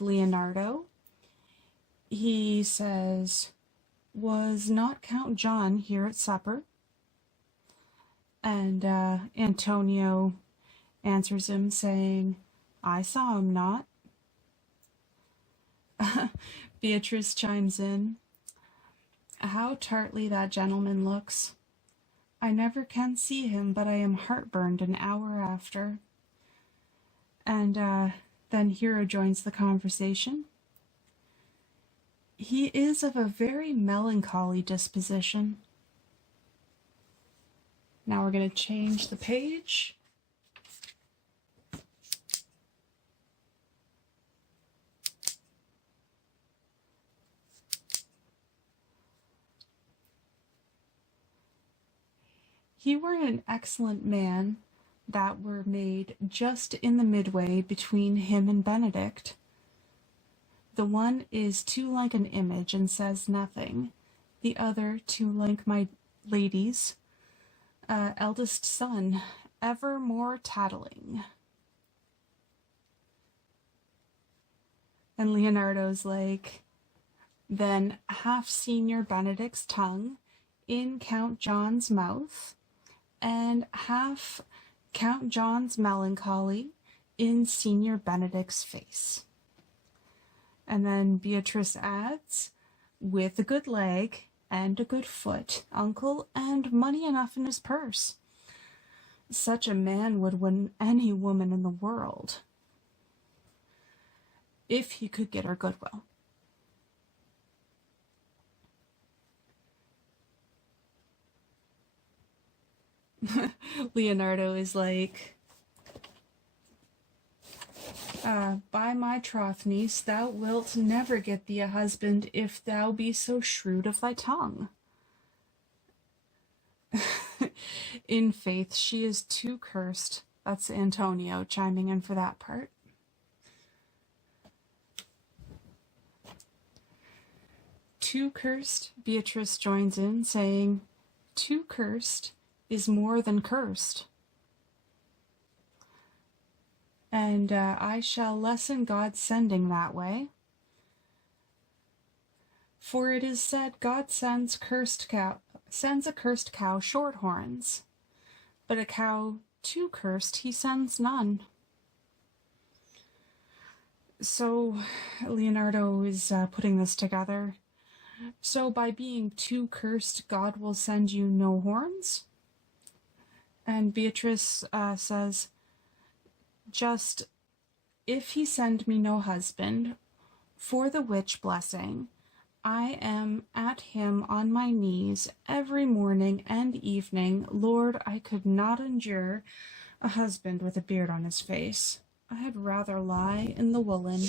Leonardo. He says, "Was not Count John here at supper?" And Antonio answers him saying, "I saw him not." Beatrice chimes in, "How tartly that gentleman looks. I never can see him, but I am heartburned an hour after." And then Hero joins the conversation. "He is of a very melancholy disposition." Now we're going to change the page. "He were an excellent man that were made just in the midway between him and Benedict. The one is too like an image and says nothing, the other too like my lady's eldest son, ever more tattling." And Leonardo's like, "Then half Senior Benedict's tongue in Count John's mouth, and half Count John's melancholy in Senior Benedict's face." And then Beatrice adds, "With a good leg and a good foot, uncle, and money enough in his purse. Such a man would win any woman in the world, if he could get her goodwill." Leonardo is like, "By my troth, niece, thou wilt never get thee a husband if thou be so shrewd of thy tongue." "In faith, she is too cursed." That's Antonio chiming in for that part. "Too cursed," Beatrice joins in, saying, "Too cursed is more than cursed. And I shall lessen God's sending that way. For it is said, God sends a cursed cow short horns, but a cow too cursed he sends none." So Leonardo is putting this together. So by being too cursed, God will send you no horns? And Beatrice says, "Just, if he send me no husband, for the which blessing, I am at him on my knees every morning and evening. Lord, I could not endure a husband with a beard on his face. I had rather lie in the woolen."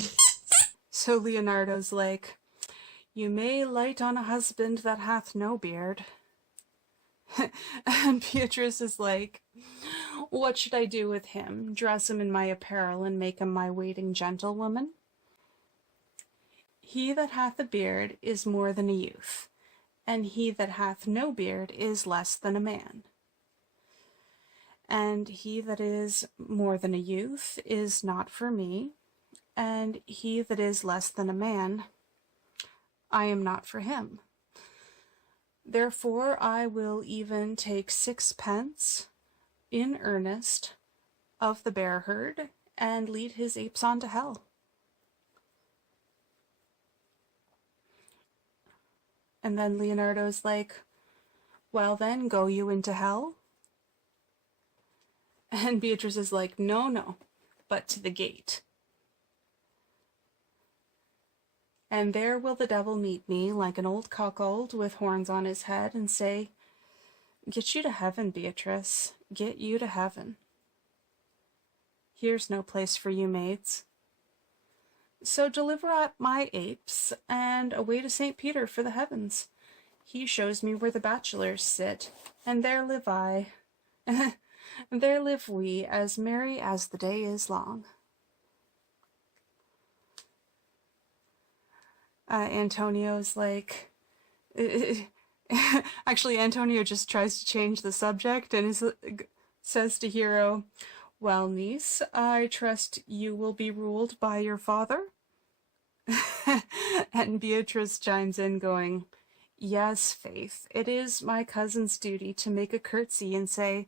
So Leonardo's like, "You may light on a husband that hath no beard." And Beatrice is like, "What should I do with him? Dress him in my apparel and make him my waiting gentlewoman? He that hath a beard is more than a youth, and he that hath no beard is less than a man. And he that is more than a youth is not for me, and he that is less than a man, I am not for him. Therefore I will even take 6 pence in earnest of the bear herd and lead his apes on to hell." And then Leonardo's like, "Well then, go you into hell?" And Beatrice is like, "No, but to the gate. And there will the devil meet me like an old cuckold with horns on his head and say, 'Get you to heaven, Beatrice, get you to heaven. Here's no place for you maids. So deliver up my apes, and away to St. Peter for the heavens. He shows me where the bachelors sit, and there live I, and there live we, as merry as the day is long.'" Antonio's like, actually, Antonio just tries to change the subject and says to Hero, "Well, niece, I trust you will be ruled by your father?" And Beatrice chimes in going, "Yes, Faith, it is my cousin's duty to make a curtsy and say,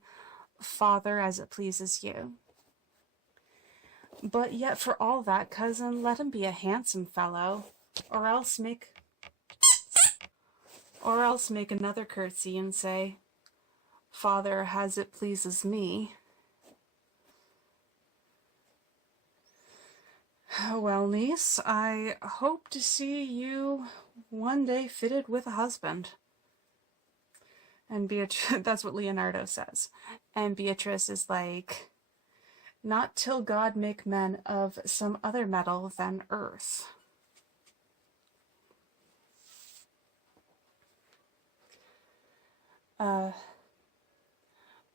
'Father, as it pleases you.' But yet for all that, cousin, let him be a handsome fellow, or else make another curtsy and say, 'Father, as it pleases me.'" "Well, niece, I hope to see you one day fitted with a husband." And Beatrice, that's what Leonardo says. And Beatrice is like, "Not till God make men of some other metal than earth."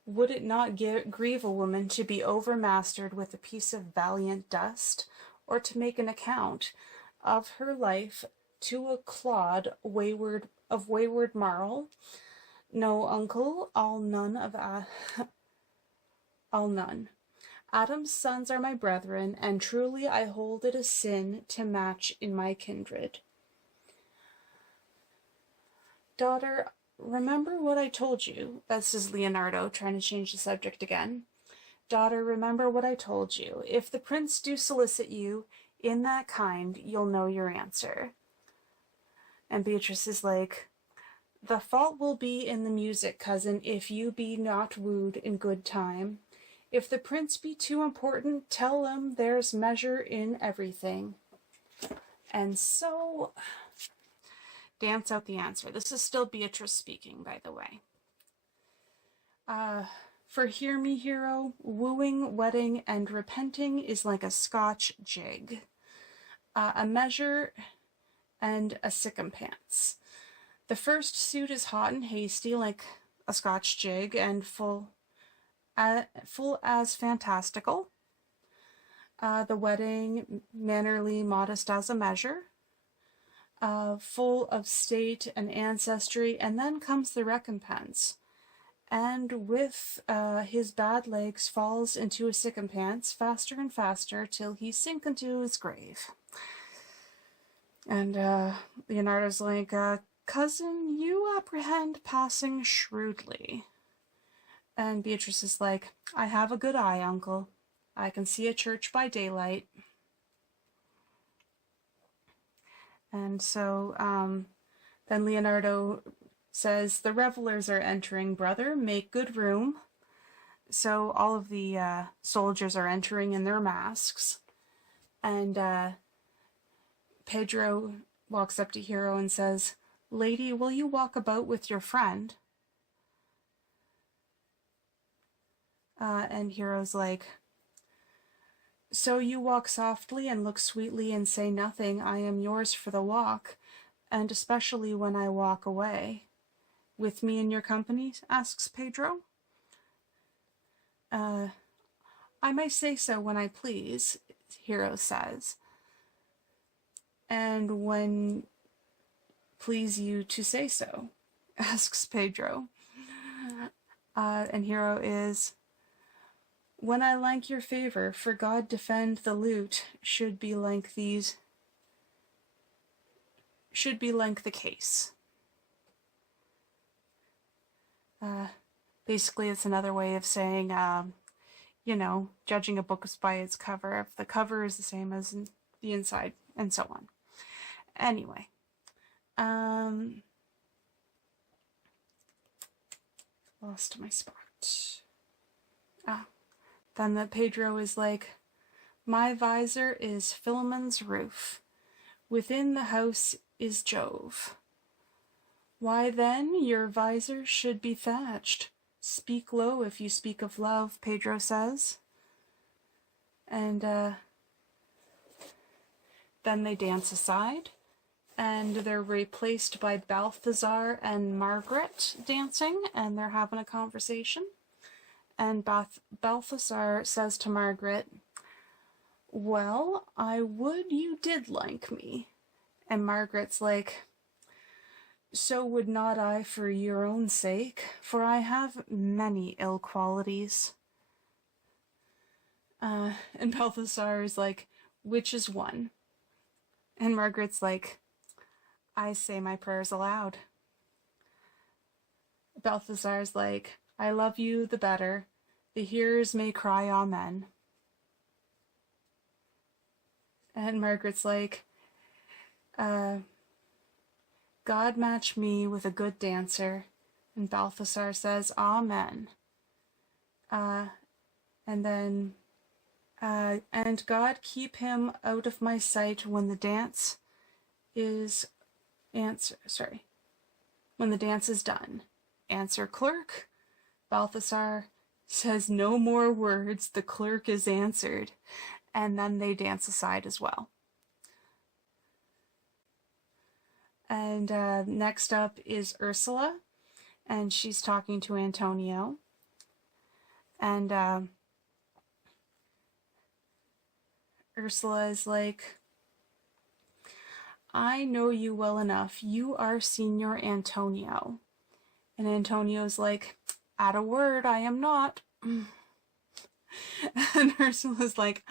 Would it not grieve a woman to be overmastered with a piece of valiant dust, or to make an account of her life to a clod of wayward marl? No, uncle, all none. Adam's sons are my brethren, and truly I hold it a sin to match in my kindred. Daughter, remember what I told you. This is Leonardo trying to change the subject again. Daughter, remember what I told you. If the prince do solicit you in that kind, you'll know your answer. And Beatrice is like, "The fault will be in the music, cousin, if you be not wooed in good time. If the prince be too important, tell him there's measure in everything." And so, dance out the answer. This is still Beatrice speaking, by the way. For hear me, hero, wooing, wedding, and repenting is like a Scotch jig. A measure and a sycophants. The first suit is hot and hasty like a Scotch jig, and full as fantastical. The wedding mannerly, modest as a measure. Full of state and ancestry, and then comes the recompense. And with his bad legs falls into a sycophants faster and faster till he sink into his grave. And Leonardo's like, "Cousin, you apprehend passing shrewdly." And Beatrice is like, "I have a good eye, uncle. I can see a church by daylight." And so then Leonardo says, "The revelers are entering, brother. Make good room." So all of the soldiers are entering in their masks. And Pedro walks up to Hero and says, "Lady, will you walk about with your friend?" And Hero's like, "So you walk softly and look sweetly and say nothing. I am yours for the walk, and especially when I walk away." "With me in your company?" asks Pedro. "I may say so when I please," Hero says. "And when please you to say so?" asks Pedro. And Hero is, "When I like your favor, for God defend the lute, should be like the case." Basically, it's another way of saying, judging a book by its cover. If the cover is the same as the inside, and so on. Anyway, lost my spot. Then the Pedro is like, "My visor is Philemon's roof. Within the house is Jove. Why then your visor should be thatched. Speak low if you speak of love," Pedro says. And then they dance aside, and they're replaced by Balthazar and Margaret dancing, and they're having a conversation. And Balthazar says to Margaret, "Well, I would you did like me." And Margaret's like, "So would not I for your own sake, for I have many ill qualities." And Balthazar is like, "Which is one?" And Margaret's like, I say my prayers aloud. Balthazar's like, I love you the better. The hearers may cry amen. And Margaret's like, God match me with a good dancer. And Balthazar says, amen. And then, and God keep him out of my sight when the dance is when the dance is done. Answer clerk. Balthazar says no more words, the clerk is answered. And then they dance aside as well. And next up is Ursula, and she's talking to Antonio. And Ursula is like, I know you well enough. You are Signor Antonio. And Antonio's like, at a word, I am not. And Ursula's like,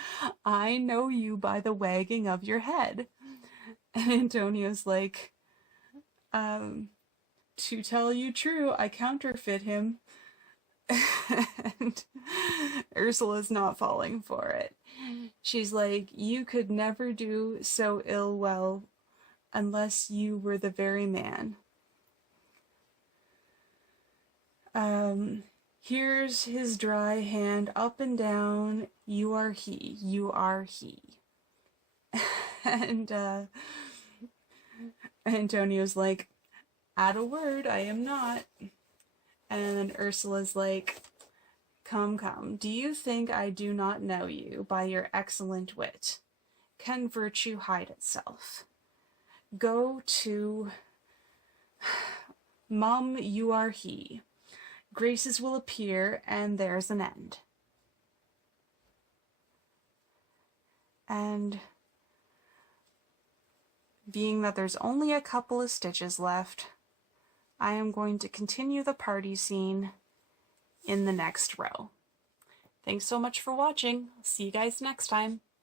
I know you by the wagging of your head. And Antonio's like, to tell you true, I counterfeit him. And Ursula's not falling for it. She's like, you could never do so ill well unless you were the very man. Here's his dry hand up and down. You are he. You are he. And Antonio's like, at a word, I am not. And Ursula's like, come, come. Do you think I do not know you by your excellent wit? Can virtue hide itself? Go to Mum, you are he. Graces will appear, and there's an end. And being that there's only a couple of stitches left, I am going to continue the party scene in the next row. Thanks so much for watching. See you guys next time.